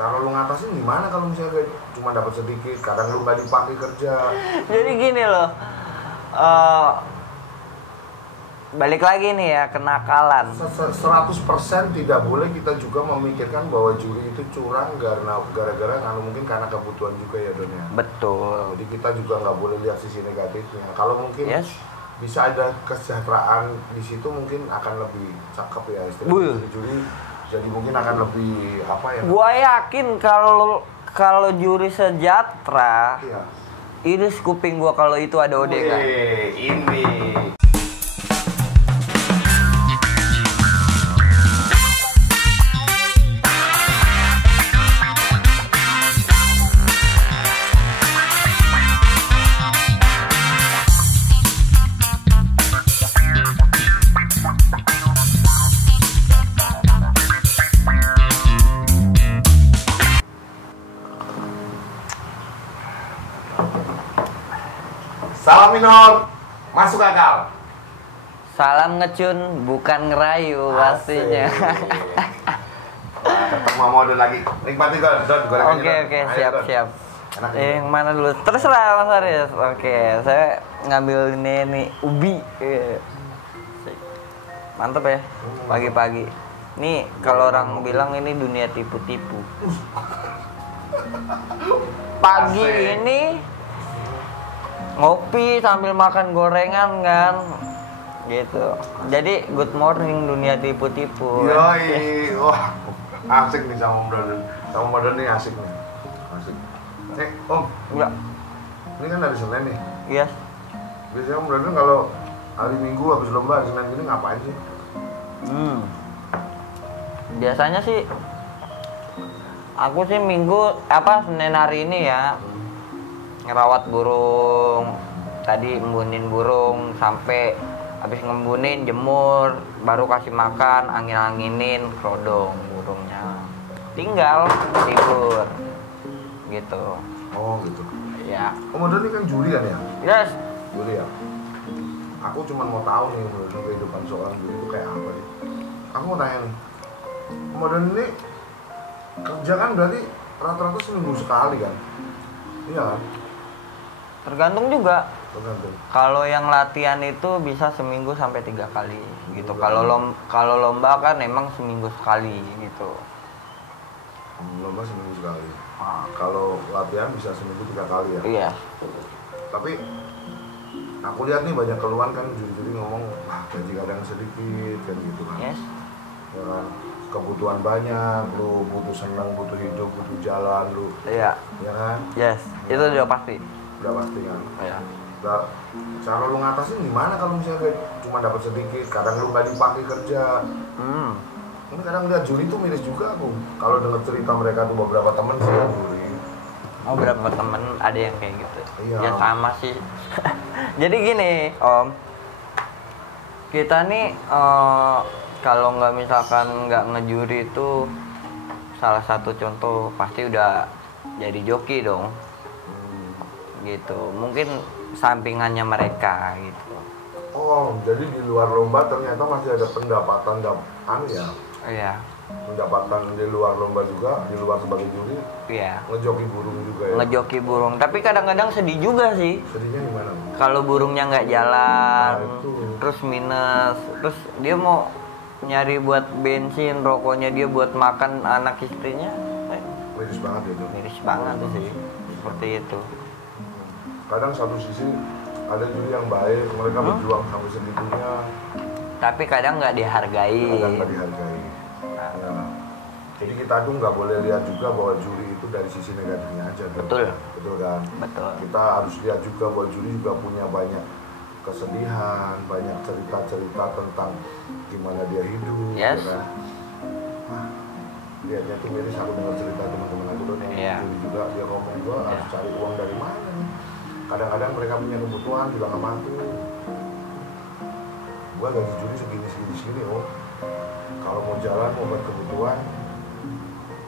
Cara lu ngatasin gimana kalau misalnya kayak cuma dapat sedikit, kadang lu nggak dipakai kerja. Jadi gini loh, balik lagi nih ya, kenakalan. 100% tidak boleh kita juga memikirkan bahwa juri itu curang gara-gara mungkin karena kebutuhan juga ya Don ya. Betul. Jadi kita juga nggak boleh lihat sisi negatifnya. Kalau mungkin Yes. bisa ada kesejahteraan di situ mungkin akan lebih cakep ya istilahnya juri. Jadi mungkin akan lebih apa ya? Gua yakin kalau juri sejahtera, Iya. ini kuping gua kalau itu ada ODK. Ini. Salam minor, masuk akal. Salam ngecun, bukan ngerayu pastinya. Wah, ketemu mode lagi. Nikmati Don, gorengannya. Oke, Ayo, siap Don. siap. Enak Yang mana dulu? Terserah Mas Aris. Oke, saya ngambil ini nih ubi. Mantep ya, pagi-pagi. Nih kalau orang bilang ini dunia tipu-tipu. Pagi Asik. ini ngopi sambil makan gorengan kan, gitu. Jadi good morning dunia tipu-tipu. Yoi, wah asik nih sama Om Dodon nih asik nih. Asik. Om, Enggak, ini kan hari Senin nih. iya. Biasanya Om Dodon kalau hari Minggu habis lomba hari Senin gini ngapain sih? Biasanya sih aku sih Senin hari ini ya ngerawat burung, tadi embunin burung sampai habis ngembunin jemur, baru kasih makan, angin-anginin kerodong burungnya, tinggal tidur gitu. Oh gitu. Ya, Om Dodon ini kan juri kan ya? yes. Juri ya. Aku cuma mau tahu nih Om Dodon kehidupan seorang juri itu kayak apa sih? Aku mau tanya nih, Om Dodon ini kerja kan berarti rata-rata seminggu sekali kan? Iya kan? Tergantung juga. Tergantung. Kalau yang latihan itu bisa seminggu sampai 3 kali gitu. Kalau lomba kan emang seminggu sekali gitu. Lomba seminggu sekali. Kalau latihan bisa seminggu 3 kali ya. Iya. Tapi aku lihat nih banyak keluhan kan juri-juri ngomong, wah gaji kadang sedikit kan gitu kan. Yes. Ya kan? Kebutuhan banyak, lu butuh senang, butuh hidup, butuh jalan, lu. Iya. Ya kan? Yes. Itu udah pasti. Udah pasti kan. Iya. Nah, cara lu ngatasin gimana kalau misalnya kayak cuma dapat sedikit, kadang lu nggak dipakai kerja. Ini kadang lihat juri tuh miris juga aku. Kalau dengar cerita mereka tuh beberapa temen sih yang juri. Oh, beberapa temen ada yang kayak gitu. Iya. Ya sama sih. Jadi gini, Om. Kita nih kalau misalkan nggak ngejuri itu salah satu contoh pasti udah jadi joki dong. Gitu. Mungkin sampingannya mereka gitu. Oh, jadi di luar lomba ternyata masih ada pendapatan ya. Iya. Pendapatan di luar lomba juga, di luar sebagai juri, Iya. ngejoki burung juga ya. Ngejoki burung, tapi kadang-kadang sedih juga sih. Sedihnya gimana? Kalau burungnya nggak jalan, Nah, itu. terus minus, terus dia mau nyari buat bensin, rokoknya dia buat makan anak istrinya, Miris banget ya tuh. miris banget sih, seperti itu. Kadang satu sisi ada juri yang baik, mereka berjuang sampai segitunya, Tapi kadang nggak dihargai. kadang nggak dihargai. Ya. Jadi kita tuh nggak boleh lihat juga bahwa juri itu dari sisi negatifnya aja. Betul. Betul kan? Betul. Kita harus lihat juga bahwa juri juga punya banyak kesedihan, banyak cerita-cerita tentang gimana dia hidup. Yes. Ya kan? Wah, lihatnya tuh miris, aku dengar cerita teman-teman aku tuh yang Iya. juri juga, dia ngomong gua harus cari uang dari mana nih. Kadang-kadang mereka punya kebutuhan juga nggak mampu. Gua gaji juri segini oh. Kalau mau jalan mau buat kebutuhan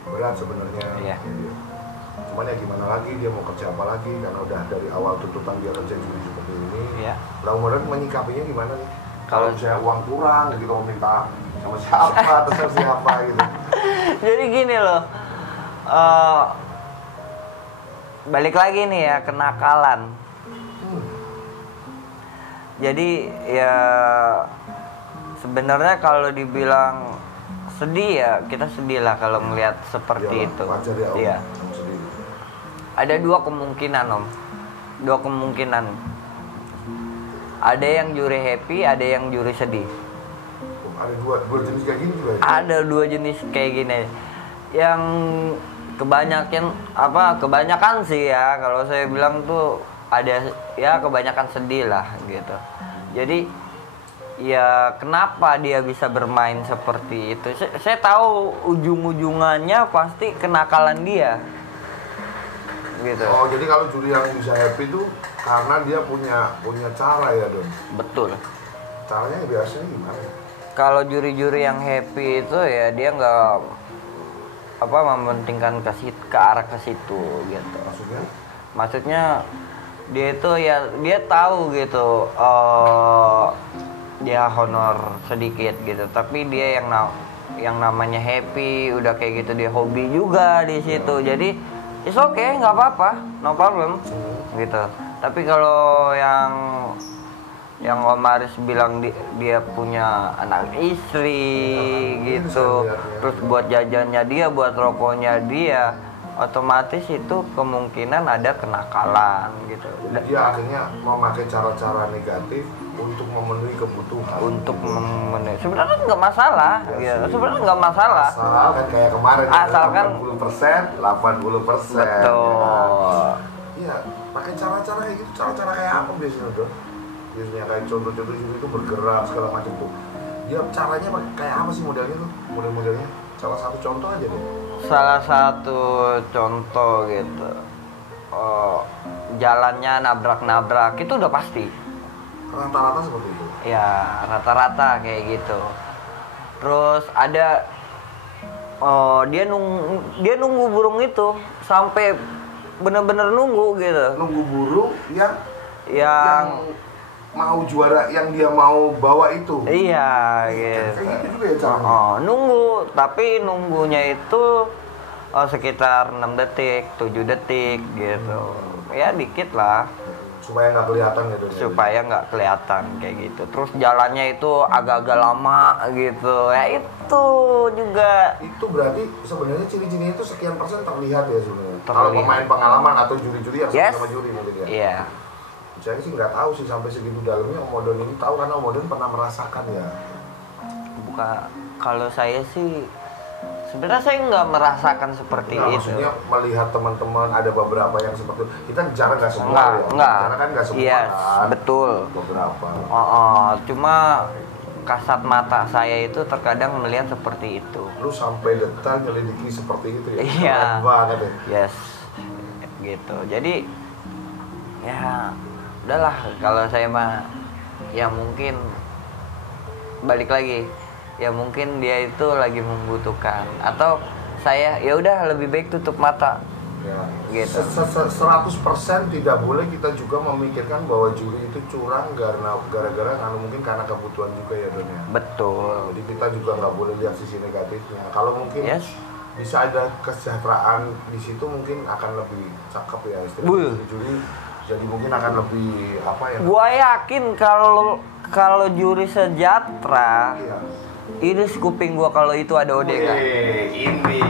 berat sebenarnya. Iya. Gitu. Cuman ya gimana lagi, dia mau kerja apa lagi karena udah dari awal tuntutan dia kerja juri seperti ini. Iya. Lah kemudian menyikapinya gimana nih? Kalau Kalau saya uang kurang gitu mau minta sama siapa atau sama siapa gitu. Jadi gini loh, eh, balik lagi nih ya, kenakalan. Jadi ya sebenarnya kalau dibilang sedih ya kita sedih lah kalau ngelihat seperti itu. Wajar ya, Om. Iya. Sedih. Ada dua kemungkinan Om. Dua kemungkinan. Ada yang juri happy, ada yang juri sedih. Ada dua jenis kayak gini juga ya? Ada dua jenis kayak gini. Yang kebanyakan sih ya kalau saya bilang tuh ada ya kebanyakan sedih lah gitu. Jadi ya kenapa dia bisa bermain seperti itu? Saya tahu ujung-ujungannya pasti kenakalan dia. Gitu. Oh, jadi kalau juri yang bisa happy itu karena dia punya cara ya, Don? Betul. Caranya biasanya gimana? Kalau juri-juri yang happy itu ya dia nggak mementingkan ke arah ke situ gitu. Maksudnya dia itu ya dia tahu gitu dia honor sedikit gitu, tapi dia yang namanya happy udah kayak gitu, dia hobi juga di situ. Jadi it's okay, nggak apa-apa, no problem gitu. Tapi kalau yang Om Aris bilang dia punya anak istri gitu, terus buat jajannya dia, buat rokoknya dia, otomatis itu kemungkinan ada kenakalan gitu. Dia akhirnya memakai cara-cara negatif untuk memenuhi kebutuhan. Sebenarnya nggak masalah, ya. Sebenarnya nggak masalah. Asal kan kayak kemarin. Asalkan 80%. Betul. Iya, pakai cara-cara kayak gitu. Cara-cara kayak apa biasanya, Dok? Biasanya kayak contoh-contoh itu bergerak segala macam tuh. Dia caranya kayak apa sih modelnya tuh? Model-modelnya. Salah satu contoh aja deh. Salah satu contoh gitu. Jalannya nabrak-nabrak itu udah pasti. Rata-rata seperti itu. Ya, rata-rata kayak gitu. Terus ada dia nunggu burung itu sampai bener-bener nunggu gitu. Nunggu burung yang mau juara, yang dia mau bawa itu. Iya, gitu. Kayak gitu juga ya caranya. Nunggu, tapi nunggunya itu sekitar 6 detik, 7 detik gitu. Ya dikit lah. Supaya nggak kelihatan gitu. Supaya nggak kelihatan kayak gitu. Terus jalannya itu agak-agak lama gitu. Ya itu juga. Itu berarti sebenarnya ciri-cirinya itu sekian persen terlihat ya sebenarnya. Kalau pemain pengalaman atau juri-juri yang sama juri mungkin ya. Iya. Saya sih nggak tahu sih sampai segitu dalamnya. Om Odon ini tahu karena Om Odon pernah merasakan ya. Kalau saya sih sebenarnya saya nggak merasakan seperti itu. Maksudnya melihat teman-teman ada beberapa yang seperti itu. Kita bicara nggak semua ya. Enggak. Bicara kan nggak semua. Iya, kan. betul. Beberapa. Cuma kasat mata saya itu terkadang melihat seperti itu. Lu sampai detail nyelidiki seperti itu ya. Iya. Keren banget ya. Yes. Gitu. Jadi ya udahlah kalau saya mah ya mungkin balik lagi. Ya mungkin dia itu lagi membutuhkan, atau saya ya udah lebih baik tutup mata ya. Gitu. 100% tidak boleh kita juga memikirkan bahwa juri itu curang gara-gara mungkin karena kebutuhan juga ya, Don ya. Betul. Jadi kita juga nggak boleh lihat sisi negatifnya. Kalau mungkin Yes. bisa ada kesejahteraan di situ, mungkin akan lebih cakep ya istilahnya juri. Jadi mungkin akan lebih apa ya? Gua yakin kalau juri sejahtera, Iya. ini kuping gua kalau itu ada ODK. Ini.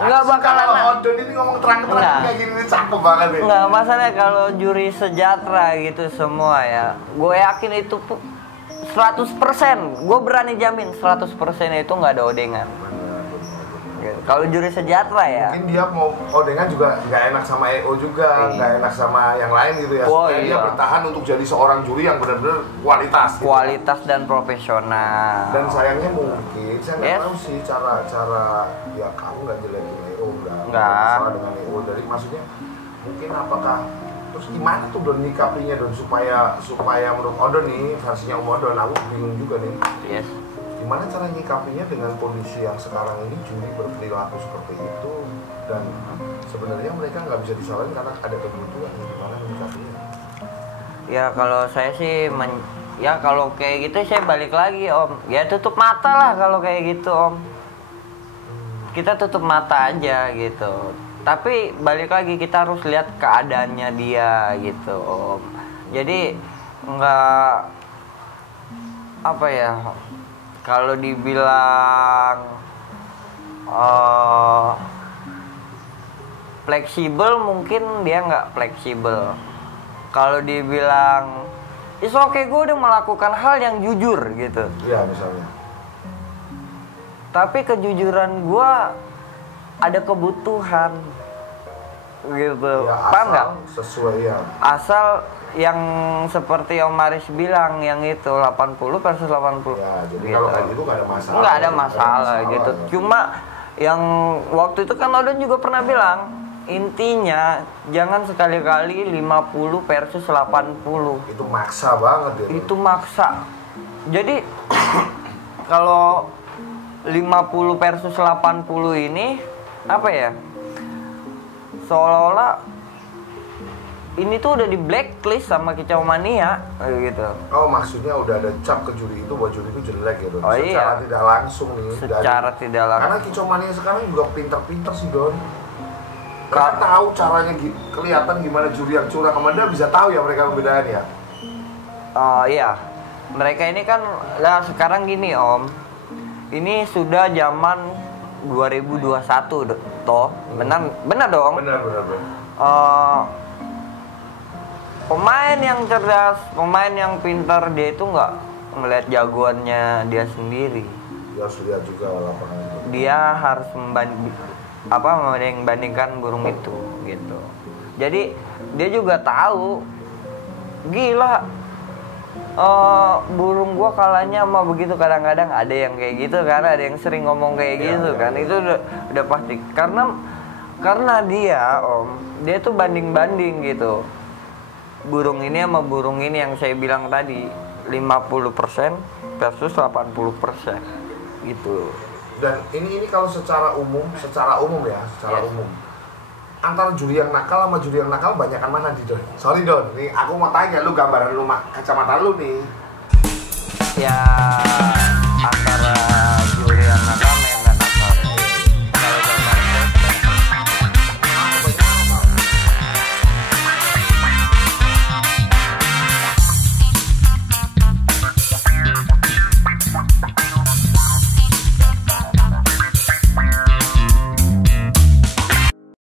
Nggak bakalan. Kalau Odon ini ngomong terang-terangan kayak gini nih, cakep banget nih. Nggak masalah kalau juri sejahtera gitu semua ya. Gue yakin itu 100%. Gue berani jamin 100% itu nggak ada odengan. Gitu. Kalau juri sejahtera ya. Mungkin dia mau odengan juga nggak enak sama EO juga, nggak enak sama yang lain gitu ya. Supaya dia bertahan untuk jadi seorang juri yang benar-benar kualitas. Gitu. Kualitas dan profesional. Dan sayangnya mungkin saya nggak Yes. tahu sih cara ya kamu nggak jelekin EO nggak masalah dengan EO. Jadi maksudnya mungkin apakah terus gimana tuh Don nyikapinya Don supaya menurut Odon nih versinya Om Odon, aku bingung juga nih. Yes. Gimana cara nyikapinya dengan kondisi yang sekarang ini juri berperilaku seperti itu, dan sebenarnya mereka nggak bisa disalahin karena ada kebutuhan. Gimana menyikapinya? Ya kalau saya sih ya kalau kayak gitu saya balik lagi Om. Ya tutup mata lah kalau kayak gitu Om. kita tutup mata aja gitu. Tapi balik lagi kita harus lihat keadaannya dia gitu Om. Jadi nggak apa ya, kalau dibilang fleksibel mungkin dia nggak fleksibel. Kalau dibilang is okay, gue udah melakukan hal yang jujur gitu. Iya misalnya. Tapi kejujuran gue ada kebutuhan gitu. Ya, Paham nggak? Sesuai ya. Asal yang seperti Om Maris bilang yang itu 80 versus 80. Ya, jadi gitu. kalau kayak gitu nggak ada masalah. Nggak ada masalah gitu. Ya. Cuma yang waktu itu kan Odon juga pernah bilang, intinya jangan sekali-kali 50 versus 80. Itu maksa banget ya. Itu maksa. Jadi kalau 50 versus 80 ini apa ya? Seolah-olah ini tuh udah di blacklist sama Kicau Mania gitu. Oh maksudnya udah ada cap ke juri itu bahwa juri itu jelek gitu. Oh, secara iya. tidak langsung nih. Secara tidak langsung. Karena Kicau Mania sekarang juga pintar-pintar sih Don. Mereka tahu caranya kelihatan gimana juri yang curang sama dia, bisa tahu ya mereka membedakan ya. Oh iya. Mereka ini kan lah sekarang gini Om. Ini sudah zaman 2021 toh. Benar dong. Benar. Pemain yang cerdas, pemain yang pintar, dia itu nggak melihat jagoannya dia sendiri. Dia harus lihat juga lapangan itu. Dia harus membandingkan burung itu gitu. Jadi dia juga tahu, gila, burung gua kalahnya sama begitu. Kadang-kadang ada yang kayak gitu kan, ada yang sering ngomong kayak gitu kan. Itu udah pasti karena dia Om, dia tuh banding-banding gitu. Burung ini sama burung ini yang saya bilang tadi 50% versus 80% gitu. Dan ini kalau secara umum ya, umum. Antara juri yang nakal sama juri yang nakal banyakan mana di Don? Sorry Don, nih aku mau tanya lu gambaran lu kacamata lu nih. Ya